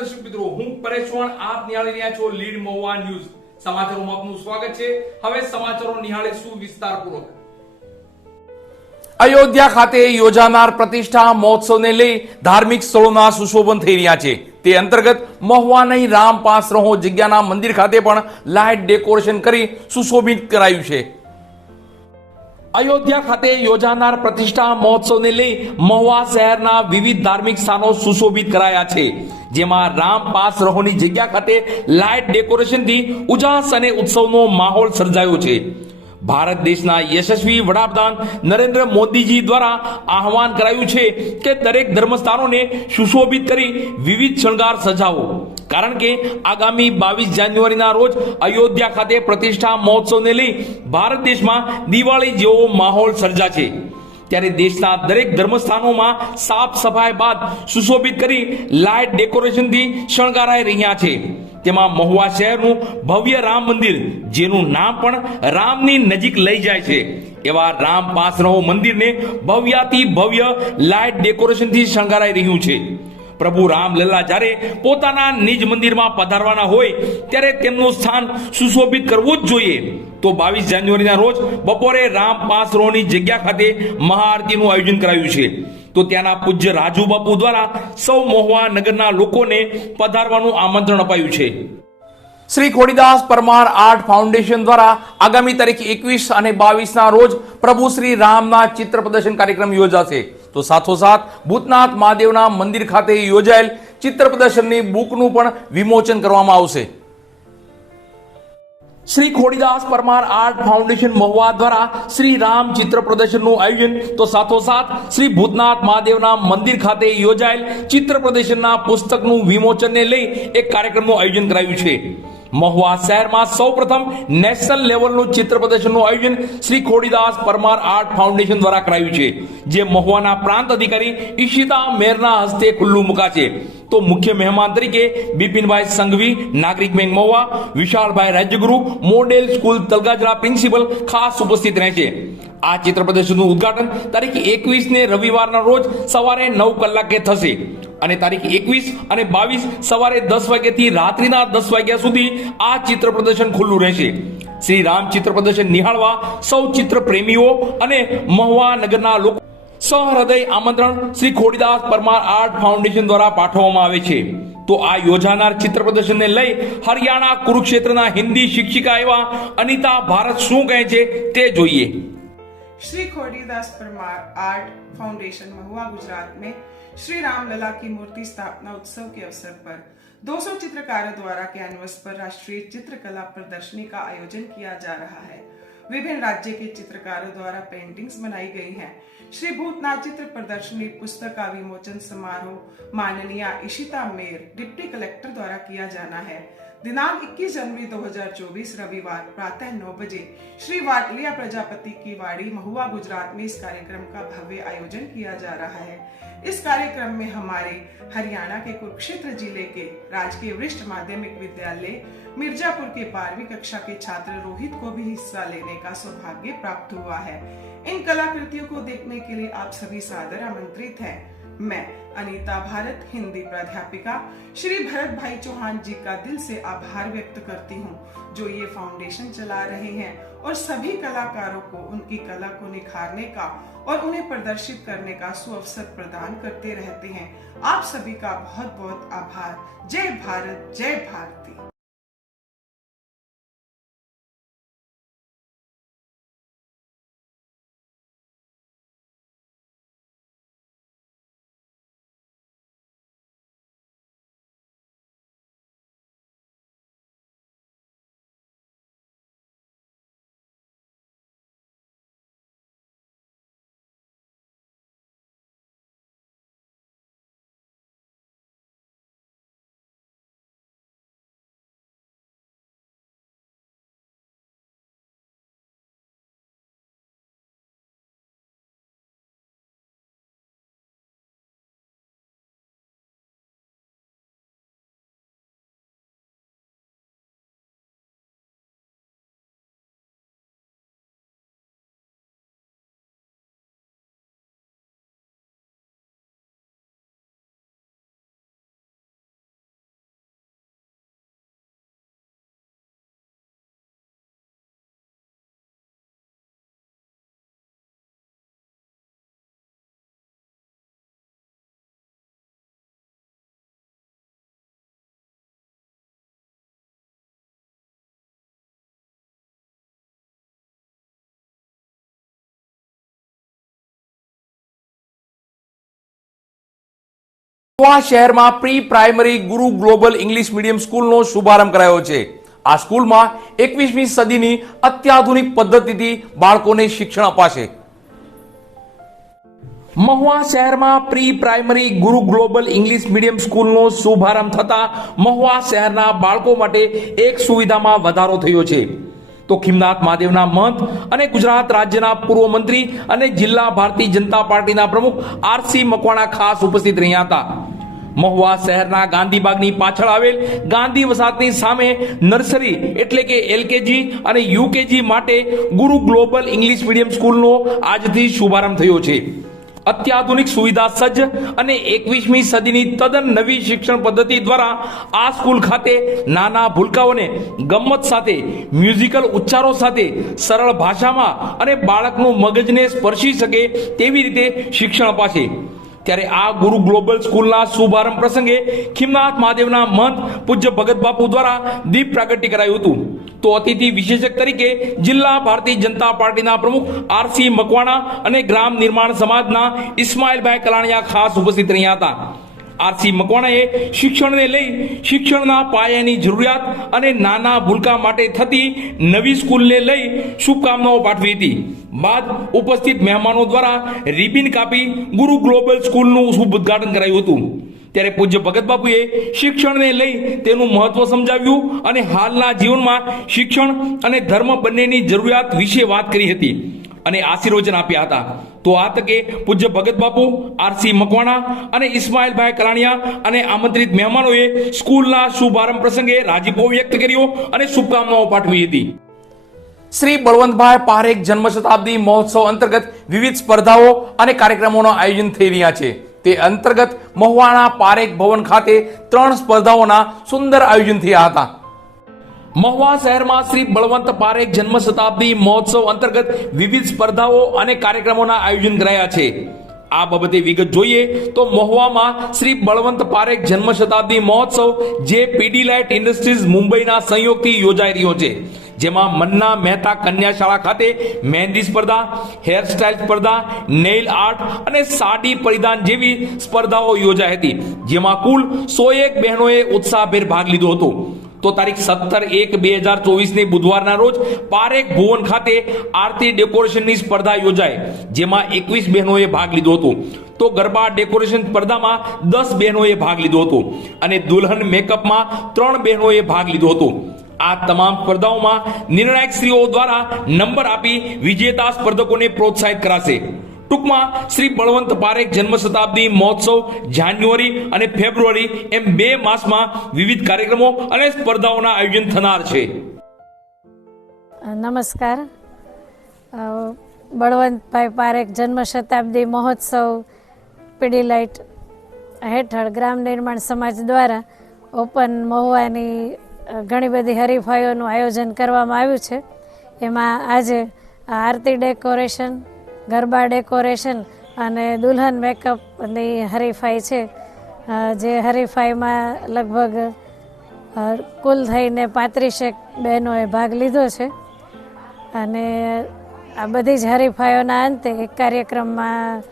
દર્શક મિત્રો, હું પરેશ ચૌહાણ આપ નિહાળી રહ્યા છો લીડ મહુવા ન્યૂઝ સમાચારોમાં આપનું સ્વાગત છે। હવે સમાચારો નિહાળીશું વિસ્તારપૂર્વક। અયોધ્યા ખાતે યોજાનાર પ્રતિષ્ઠા મહોત્સવને લઈ ધાર્મિક સ્થળોના સુશોભન થઈ રહ્યા છે। તે અંતર્ગત મહુવા નહીં રામ પાસ રહો જગ્યાના મંદિર ખાતે પણ લાઇટ ડેકોરેશન કરી સુશોભિત કરાયું છે। અયોધ્યા ખાતે યોજાનાર પ્રતિષ્ઠા મહોત્સવને લઈ મહુવા શહેરના વિવિધ ધાર્મિક સ્થાનો સુશોભિત કરાયા છે, જેમાં રામ પાસ રહોની જગ્યા ખાતે લાઇટ ડેકોરેશનથી ઉજાસ અને ઉત્સવનો માહોલ સર્જાયો છે। ભારત દેશના યશસ્વી વડાપ્રધાન નરેન્દ્ર મોદીજી દ્વારા આહવાન કરાયું છે કે દરેક ધર્મસ્થાનોને સુશોભિત કરી વિવિધ શણગાર સજાવો, કારણ કે આગામી 22 જાન્યુઆરીના રોજ અયોધ્યા ખાતે પ્રતિષ્ઠા મહોત્સવને લઈ ભારત દેશમાં દિવાળી જેવો માહોલ સર્જાશે। ત્યારે દેશના દરેક ધર્મસ્થાનોમાં સાફ સફાઈ બાદ સુશોભિત કરી લાઇટ ડેકોરેશનથી શણગારાઈ રહ્યા છે। તેમાં મહુવા શહેરનું ભવ્ય રામ મંદિર, જેનું નામ પણ રામની નજીક લઈ જાય છે, એવા રામ પાસ રહો મંદિરને ભવ્યાતિ ભવ્ય લાઇટ ડેકોરેશનથી શણગારાઈ રહ્યું છે। પ્રભુ રામલલ્લા જ્યારે પોતાના નિજ મંદિરમાં પધારવાના હોય ત્યારે તેમનું સ્થાન સુશોભિત કરવું જ જોઈએ। તો 22 જાન્યુઆરીના રોજ બપોરે રામ પાસ રોની જગ્યા ખાતે મહાઆરતીનું આયોજન કરાયું છે। તો ત્યાંના પૂજ્ય રાજુ બાપુ દ્વારા સૌ મહુવા નગરના લોકોને પધારવાનું આમંત્રણ અપાયું છે। શ્રી ખોડીદાસ પરમાર આર્ટ ફાઉન્ડેશન દ્વારા આગામી તારીખ 21 અને 22 ના રોજ પ્રભુ શ્રી રામના ચિત્ર પ્રદર્શન કાર્યક્રમ યોજાશે। તો સાથોસાથ ભૂતનાથ મહાદેવના મંદિર ખાતે યોજાયેલ ચિત્ર પ્રદર્શનની બુકનું પણ વિમોચન કરવામાં આવશે। શ્રી ખોડીદાસ પરમાર આર્ટ ફાઉન્ડેશન મહુવા દ્વારા શ્રી રામ ચિત્ર પ્રદર્શનનું આયોજન, તો સાથોસાથ શ્રી ભૂતનાથ મહાદેવના મંદિર ખાતે યોજાયેલ ચિત્ર પ્રદર્શનના પુસ્તકનું વિમોચનને લઈ એક કાર્યક્રમનું આયોજન કરાયું છે। મહુવા શહેરમાં સૌપ્રથમ નેશનલ લેવલનું ચિત્ર પ્રદર્શનનું આયોજન શ્રી ખોડીદાસ પરમાર આર્ટ ફાઉન્ડેશન દ્વારા કરાયું છે, જે મહુવાના પ્રાંત અધિકારી ઈશિતા મેરના હસ્તે ખુલ્લું મુકાશે। તો મુખ્ય મહેમાન તરીકે બિપિનભાઈ સંઘવી, નાગરિક બેંક મહુવા, વિશાલભાઈ Rajyaguru, model school Talgajarda principal ખાસ ઉપસ્થિત રહેશે। આ ચિત્ર પ્રદર્શનનું ઉદ્ઘાટન તારીખ 21 ને રવિવારના રોજ સવારે 9 કલાકે થશે અને તારીખ 21 અને 22 સવારે 10 વાગ્યાથી રાત્રિના 10 વાગ્યા સુધી આ ચિત્ર પ્રદર્શન ખુલ્લું રહેશે। શ્રી રામ ચિત્ર પ્રદર્શન નિહાળવા સૌ ચિત્ર પ્રેમીઓ અને મહુવા નગરના લોકો સહૃદય આમંત્રણ શ્રી ખોડીદાસ પરમાર આર્ટ ફાઉન્ડેશન દ્વારા પાઠવવામાં આવે છે। તો આ યોજાનાર ચિત્ર પ્રદર્શનને લઈ હરિયાણા કુરુક્ષેત્રના હિન્દી શિક્ષિકા એવા અનિતા ભારત શું કહે છે તે જોઈએ। श्री खोडीदास परमार आर्ट फाउंडेशन महुआ गुजरात में श्री रामलला की मूर्ति स्थापना उत्सव के अवसर पर 200 चित्रकारों द्वारा कैनवस पर राष्ट्रीय चित्रकला प्रदर्शनी का आयोजन किया जा रहा है। विभिन्न राज्य के चित्रकारों द्वारा पेंटिंग्स बनाई गई हैं। श्री भूतनाथ चित्र प्रदर्शनी पुस्तक का विमोचन समारोह माननीय ईशिता मेर डिप्टी कलेक्टर द्वारा किया जाना है। दिनांक 21 जनवरी 2024 रविवार प्रातः 9 बजे श्री वाटलिया प्रजापति की वाड़ी महुआ गुजरात में इस कार्यक्रम का भव्य आयोजन किया जा रहा है। इस कार्यक्रम में हमारे हरियाणा के कुरुक्षेत्र जिले के राजकीय वरिष्ठ माध्यमिक विद्यालय मिर्जापुर के 12वीं कक्षा के छात्र रोहित को भी हिस्सा लेने का सौभाग्य प्राप्त हुआ है। इन कलाकृतियों को देखने के लिए आप सभी सादर आमंत्रित हैं। मैं अनीता भारत, हिंदी प्राध्यापिका, श्री भरत भाई चौहान जी का दिल से आभार व्यक्त करती हूँ, जो ये फाउंडेशन चला रहे हैं और सभी कलाकारों को उनकी कला को निखारने का और उन्हें प्रदर्शित करने का सुअवसर प्रदान करते रहते हैं। आप सभी का बहुत बहुत आभार। जय भारत, जय भारती। મહુવા શહેરમાં પ્રી પ્રાઇમરી ગુરુ ગ્લોબલ ઇંગ્લિશ મીડિયમ સ્કૂલનો શુભારંભ કરાયો છે. આ સ્કૂલમાં 21મી સદીની અત્યાધુનિક પદ્ધતિથી બાળકોને શિક્ષણ અપાશે. મહુવા શહેરમાં પ્રી પ્રાઇમરી ગુરુ ગ્લોબલ ઇંગ્લિશ મીડિયમ સ્કૂલનો શુભારંભ થતા મહુવા શહેરના બાળકો માટે એક સુવિધામાં વધારો થયો છે. તો ખીમનાથ મહાદેવના મહંત અને ગુજરાત રાજ્યના પૂર્વ મંત્રી અને જિલ્લા ભારતીય જનતા પાર્ટીના પ્રમુખ આરસી મકવાણા ખાસ ઉપસ્થિત રહ્યા હતા. મહુવા શહેરના ગાંધીબાગની પાછળ આવેલ ગાંધી વસાહતની સામે નર્સરી એટલે કે એલકેજી અને યુકેજી માટે ગુરુ ગ્લોબલ ઇંગ્લિશ મીડિયમ સ્કૂલનો આજથી શુભારંભ થયો છે. અત્યાધુનિક સુવિધા સજ્જ અને 21મી સદીની તદ્દન નવી શિક્ષણ પદ્ધતિ દ્વારા આ સ્કૂલ ખાતે નાના ભૂલકાઓને ગમ્મત સાથે મ્યુઝિકલ ઉચ્ચારો સાથે સરળ ભાષામાં અને બાળકનું મગજને સ્પર્શી શકે તેવી રીતે શિક્ષણ અપાશે. ત્યારે આ ગુરુ ગ્લોબલ સ્કૂલના શુભારંભ પ્રસંગે ખીમનાથ મહાદેવના મહંત પૂજ્ય ભગત બાપુ દ્વારા દીપ પ્રાગટ્ય કરાયું હતું. તો અતિથિ વિશેષક તરીકે જિલ્લા ભારતીય જનતા પાર્ટીના પ્રમુખ આરસી મકવાણા અને ગ્રામ નિર્માણ સમાજના ઇસ્માઇલભાઈ કલાણિયા ખાસ ઉપસ્થિત રહ્યા હતા. આરસી મકવાણાએ શિક્ષણને લઈ શિક્ષણના પાયાની જરૂરિયાત અને નાના ભૂલકા માટે થતી નવી સ્કૂલને લઈ શુભકામનાઓ પાઠવી હતી. બાદ ઉપસ્થિત મહેમાનો દ્વારા રિબિન કાપી ગુરુ ગ્લોબલ સ્કૂલનું શુભ ઉદ્ઘાટન કરાયું હતું. ત્યારે પૂજ્ય ભગત બાપુએ શિક્ષણને લઈ તેનું મહત્વ સમજાવ્યું અને હાલના જીવનમાં શિક્ષણ અને ધર્મ બંનેની જરૂરિયાત વિશે વાત કરી હતી અને આશીર્વચન આપ્યા હતા. તો આ તકે પૂજ્ય ભગત બાપુ, આરસી મકવાણા અને ઇસ્માઇલભાઈ કલાણિયા અને આમંત્રિત મહેમાનોએ સ્કૂલના શુભારંભ પ્રસંગે રાજીપો વ્યક્ત કર્યો અને શુભકામનાઓ પાઠવી હતી. શ્રી બળવંતભાઈ પારેખ જન્મ શતાબ્દી મહોત્સવ અંતર્ગત વિવિધ સ્પર્ધાઓ અને કાર્યક્રમોનું આયોજન થઈ રહ્યા છે. તે અંતર્ગત મહુવાના પારેખ ભવન ખાતે 3 સ્પર્ધાઓના સુંદર આયોજન થયા હતા. મહુવા શહેરમાં શ્રી બળવંત પારેખ જન્મ શતાબ્દી મહોત્સવ અંતર્ગત વિવિધ સ્પર્ધાઓ અને કાર્યક્રમોના આયોજન કરાયા છે. આ બાબતે વિગત જોઈએ તો મહુવામાં શ્રી બળવંત પારેખ જન્મ શતાબ્દી મહોત્સવ જે પીડીલાઇટ ઇન્ડસ્ટ્રીઝ મુંબઈના સહયોગથી યોજાઈ રહ્યો છે. જેમાં મન્ના મહેતા કન્યા શાળા ખાતે મહેંદી સ્પર્ધા, હેરસ્ટાઇલ સ્પર્ધા, નેઇલ આર્ટ અને સાડી પરિધાન જેવી સ્પર્ધાઓ યોજાઈ હતી. જેમાં કુલ 101 બહેનોએ ઉત્સાહભેર ભાગ લીધો હતો. તો તારીખ 17/1/2024 બુધવારના રોજ પારેખ ભુવન ખાતે આરતી ડેકોરેશનની સ્પર્ધા યોજાઈ, જેમાં 21 બહેનોએ ભાગ લીધો હતો. તો ગરબા ડેકોરેશન સ્પર્ધામાં 10 બહેનોએ ભાગ લીધો હતો અને દુલ્હન મેકઅપમાં 3 બહેનોએ ભાગ લીધો હતો. આ તમામ સ્પર્ધાઓમાં નિર્ણાયક શ્રીઓ દ્વારા નંબર આપી વિજેતા સ્પર્ધકોને પ્રોત્સાહિત કરાશે. ટૂંકમાં શ્રી બળવંત પારેખ જન્મ શતાબ્દી મહોત્સવ જાન્યુઆરી અને ફેબ્રુઆરી એમ 2 માસમાં વિવિધ કાર્યક્રમો અને સ્પર્ધાઓના આયોજન થનાર છે. નમસ્કાર. બળવંતભાઈ પારેખ જન્મ શતાબ્દી મહોત્સવ પીડીલાઇટ હેઠળ ગ્રામ નિર્માણ સમાજ દ્વારા ઓપન મહુવાની ઘણી બધી હરીફાઈઓનું આયોજન કરવામાં આવ્યું છે. એમાં આજે આરતી ડેકોરેશન, ગરબા ડેકોરેશન અને દુલ્હન મેકઅપની હરીફાઈ છે. જે હરીફાઈમાં લગભગ કુલ થઈને 35 બહેનોએ ભાગ લીધો છે અને આ બધી જ હરીફાઈઓના અંતે એક કાર્યક્રમમાં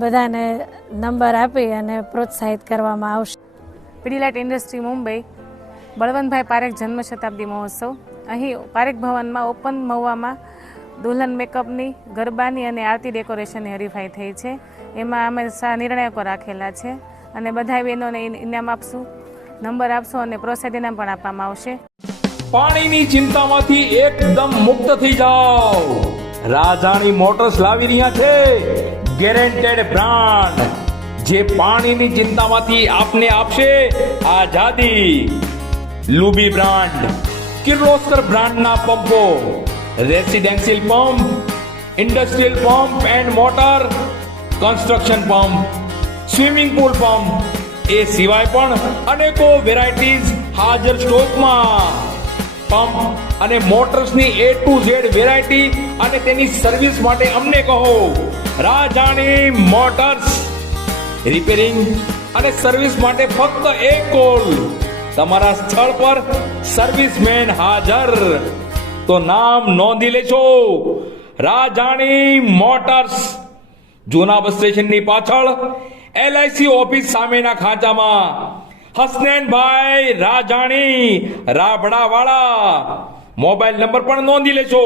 બધાને નંબર આપી અને પ્રોત્સાહિત કરવામાં આવશે. પીડીલાઇટ ઇન્ડસ્ટ્રી મુંબઈ બળવંતભાઈ પારેખ જન્મ શતાબ્દી મહોત્સવ અહીં પારેખ ભવનમાં ઓપન મહુવામાં દુલ્હન મેકઅપની, ગરબાની અને આરતી ડેકોરેશનની હરીફાઈ થઈ છે. એમાં અમે નિર્ણાયકો રાખેલા છે અને બધા બહેનોને ઇનામ આપશું, નંબર આપશું અને પ્રોત્સાહન ઇનામ પણ આપવામાં આવશે. પાણીની ચિંતામાંથી એકદમ મુક્ત થઈ જાઓ. રાજાણી મોટર્સ લાવી રહ્યા છે ગેરંટેડ બ્રાન્ડ, જે પાણીની ચિંતામાંથી આપને આપશે આઝાદી. લુબી બ્રાન્ડ, કિર્લોસ્કર બ્રાન્ડના પંપો, residential pump, industrial pump and motor, construction pump, swimming pool pump, એ સિવાય પણ અનેકો વેરાયટીઝ હાજર સ્ટોકમાં. પંપ અને મોટર્સની A to Z વેરાયટી અને તેની સર્વિસ માટે અમને કહો રાજાણી મોટર્સ. રિપેરિંગ અને સર્વિસ માટે ફક્ત એક કોલ. તમારા સ્થળ પર સર્વિસમેન હાજર. તો નામ નોંધી લેજો, રાજાણી મોટર્સ, જૂના બસ સ્ટેશનની પાછળ LIC ઓફિસ સામેના ખાંચામાં હસનૈનભાઈ રાજાણી રાબડાવાળા મોબાઈલ નંબર પણ નોંધી લેજો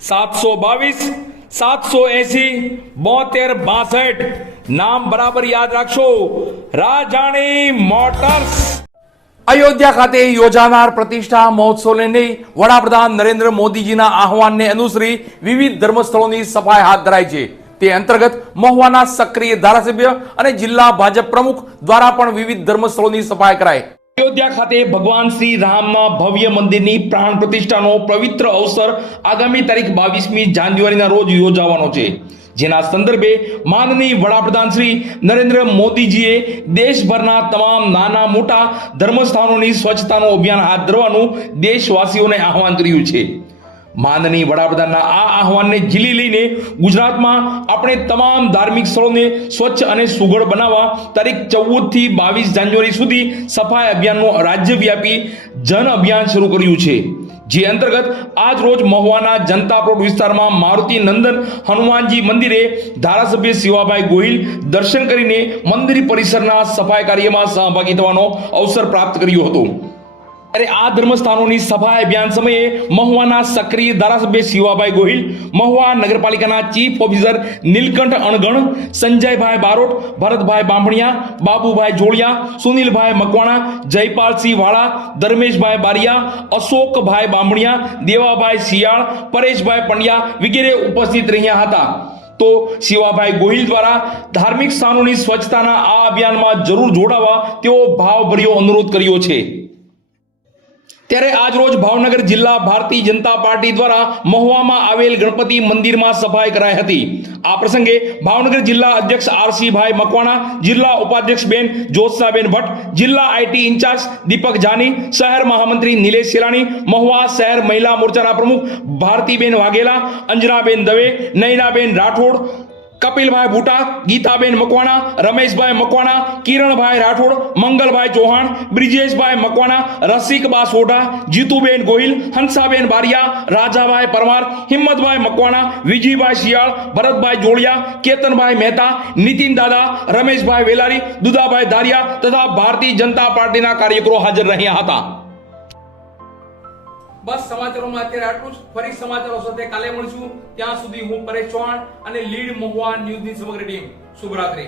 722 780 72 62 નામ બરાબર યાદ રાખશો રાજાણી મોટર્સ અયોધ્યા ખાતે યોજાનાર પ્રતિષ્ઠા મહોત્સવને લઈ વડાપ્રધાન નરેન્દ્ર મોદીજીના આહવાનને અનુસરી વિવિધ ધર્મસ્થળોની સફાઈ હાથ ધરાઈ છે તે અંતર્ગત મહુવાના સક્રિય ધારાસભ્ય અને જિલ્લા ભાજપ પ્રમુખ દ્વારા પણ વિવિધ ધર્મસ્થળોની સફાઈ કરાઈ અયોધ્યા ખાતે ભગવાન શ્રી રામના ભવ્ય મંદિરની પ્રાણ પ્રતિષ્ઠાનો પવિત્ર અવસર આગામી તારીખ 22મી જાન્યુઆરીના રોજ યોજાવાનો છે જેના સંદર્ભે માનનીય વડાપ્રધાન શ્રી નરેન્દ્ર મોદીજીએ દેશભરના તમામ નાના મોટા ધર્મસ્થાનોની સ્વચ્છતાનું અભિયાન હાથ ધરવાનું દેશવાસીઓને આહવાન કર્યું છે માનનીય વડાપ્રધાનના આ આહવાનને ઝીલી લઈને ગુજરાતમાં આપણે તમામ ધાર્મિક સ્થળોને સ્વચ્છ અને સુઘડ બનાવવા તારીખ 14 થી 22 જાન્યુઆરી સુધી સફાઈ અભિયાનનું રાજ્યવ્યાપી જન અભિયાન શરૂ કર્યું છે જે અંતર્ગત આજ રોજ મહુવાના જનતા પ્લોટ વિસ્તારમાં મારુતિ નંદન હનુમાનજી મંદિરે ધારાસભ્ય શિવાભાઈ ગોહિલ દર્શન કરીને મંદિર પરિસરના સફાઈ કાર્યમાં સહભાગી થવાનો અવસર પ્રાપ્ત કર્યો હતો ત્યારે આ ધર્મસ્થાનોની સફાઈ અભિયાન સમયે મહુવાના સક્રિય ધારાસભ્ય શિવાભાઈ ગોહિલ મહુવા નગરપાલિકાના ચીફ ઓફિસર નીલકંઠ અણગણ સંજયભાઈ બારોટ ભરતભાઈ બામણિયા બાબુભાઈ જોડિયા સુનિલભાઈ મકવાણા જયપાલસિંહ વાળા ધર્મેશભાઈ બારિયા અશોકભાઈ બામણિયા દેવાભાઈ શિયાળ પરેશભાઈ પંડ્યા વગેરે ઉપસ્થિત રહ્યા હતા તો શિવાભાઈ ગોહિલ દ્વારા ધાર્મિક સ્થાનોની સ્વચ્છતાના આ અભિયાનમાં જરૂર જોડાવા તેઓ ભાવભર્યો અનુરોધ કર્યો છે ત્યારે આજ રોજ ભાવનગર જિલ્લા ભારતીય જનતા પાર્ટી દ્વારા મહુવામાં આવેલ ગણપતિ મંદિરમાં સફાઈ કરાઈ હતી આ પ્રસંગે ભાવનગર જિલ્લા અધ્યક્ષ આરસીભાઈ મકવાણા જિલ્લા ઉપાધ્યક્ષ બેન જ્યોત્સનાબેન ભટ્ટ જિલ્લા આઈટી ઇન્ચાર્જ દીપક જાની શહેર મહામંત્રી નિલેશ શેલાણી મહુવા શહેર મહિલા મોરચાના પ્રમુખ ભારતીબેન વાઘેલા અંજનાબેન દવે નયનાબેન રાઠોડ કપિલભાઈ ભૂટા ગીતાબેન મકવાણા રમેશભાઈ મકવાણા કિરણભાઈ રાઠોડ મંગલભાઈ ચૌહાણ બ્રિજેશભાઈ મકવાણા રસિકબા સોઢા જીતુબેન ગોહિલ હંસાબેન બારિયા રાજાભાઈ પરમાર હિંમતભાઈ મકવાણા વિજયભાઈ શિયાળ ભરતભાઈ જોડિયા કેતનભાઈ મહેતા નીતિન દાદા રમેશભાઈ વેલારી દુદાભાઈ ધારિયા તથા ભારતીય જનતા પાર્ટીના કાર્યકરો હાજર રહ્યા હતા બસ સમાચારોમાં અત્યારે આટલું જ ફરી સમાચારો સાથે કાલે મળીશું ત્યાં સુધી હું પરેશ ચૌહાણ અને લીડ મહુવા ન્યૂઝની સમગ્ર ટીમ શુભરાત્રી